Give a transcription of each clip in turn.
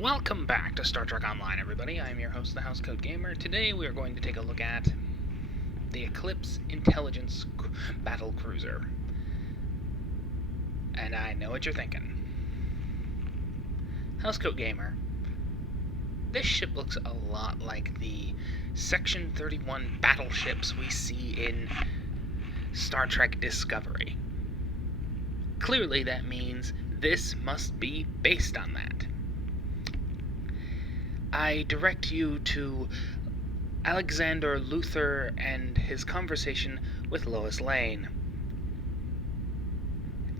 Welcome back to Star Trek Online, everybody. I'm your host, the Housecoat Gamer. Today we are going to take a look at the Eclipse Intelligence Battlecruiser. And I know what you're thinking. Housecoat Gamer, this ship looks a lot like the Section 31 battleships we see in Star Trek Discovery. Clearly that means this must be based on that. I direct you to Alexander Luthor and his conversation with Lois Lane.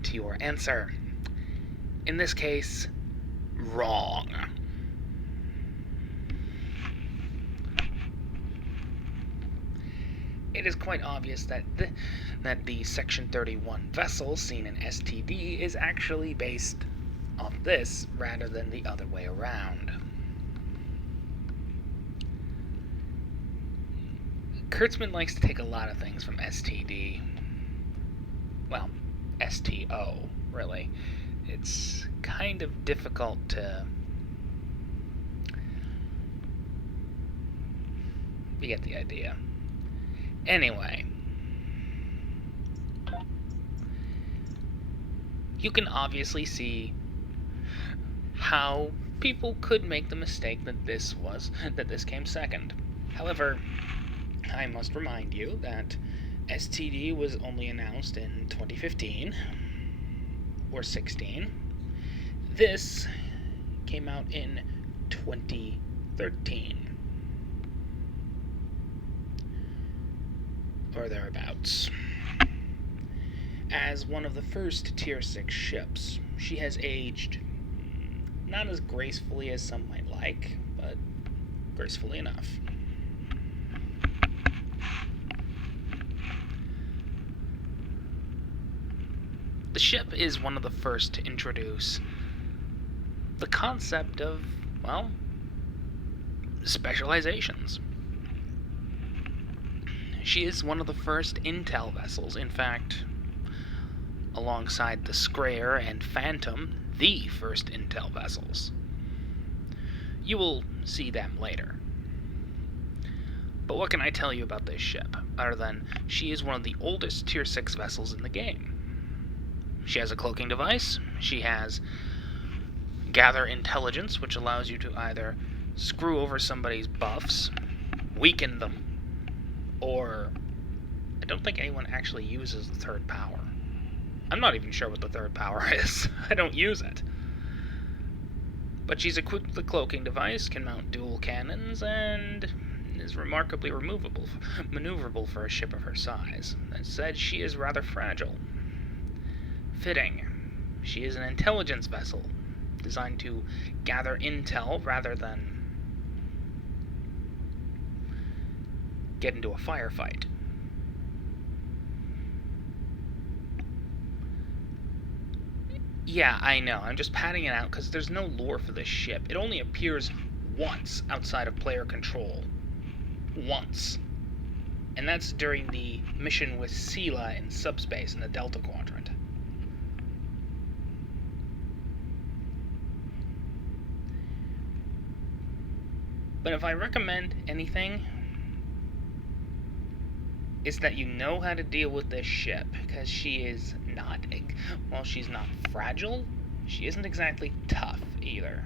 To your answer. In this case, wrong. It is quite obvious that the Section 31 vessel seen in STD is actually based on this rather than the other way around. Kurtzman likes to take a lot of things from STD. Well, STO, really. It's kind of difficult to... You get the idea. Anyway. You can obviously see how people could make the mistake that this came second. However, I must remind you that STD was only announced in 2015 or 16. This came out in 2013 or thereabouts. As one of the first Tier 6 ships, she has aged not as gracefully as some might like, but gracefully enough. The ship is one of the first to introduce the concept of, well, specializations. She is one of the first intel vessels, in fact, alongside the Scrayer and Phantom, the first intel vessels. You will see them later. But what can I tell you about this ship, other than she is one of the oldest Tier 6 vessels in the game? She has a cloaking device. She has gather intelligence, which allows you to either screw over somebody's buffs, weaken them, or I don't think anyone actually uses the third power. I'm not even sure what the third power is. I don't use it. But she's equipped with a cloaking device, can mount dual cannons, and is remarkably maneuverable for a ship of her size. That said, she is rather fragile. Fitting. She is an intelligence vessel, designed to gather intel rather than get into a firefight. Yeah, I know, I'm just padding it out because there's no lore for this ship. It only appears once outside of player control. Once. And that's during the mission with Sela in subspace in the Delta Quadrant. But if I recommend anything, it's that you know how to deal with this ship, because she is not, well, she's not fragile, she isn't exactly tough either.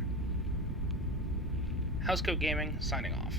Housecoat Gaming, signing off.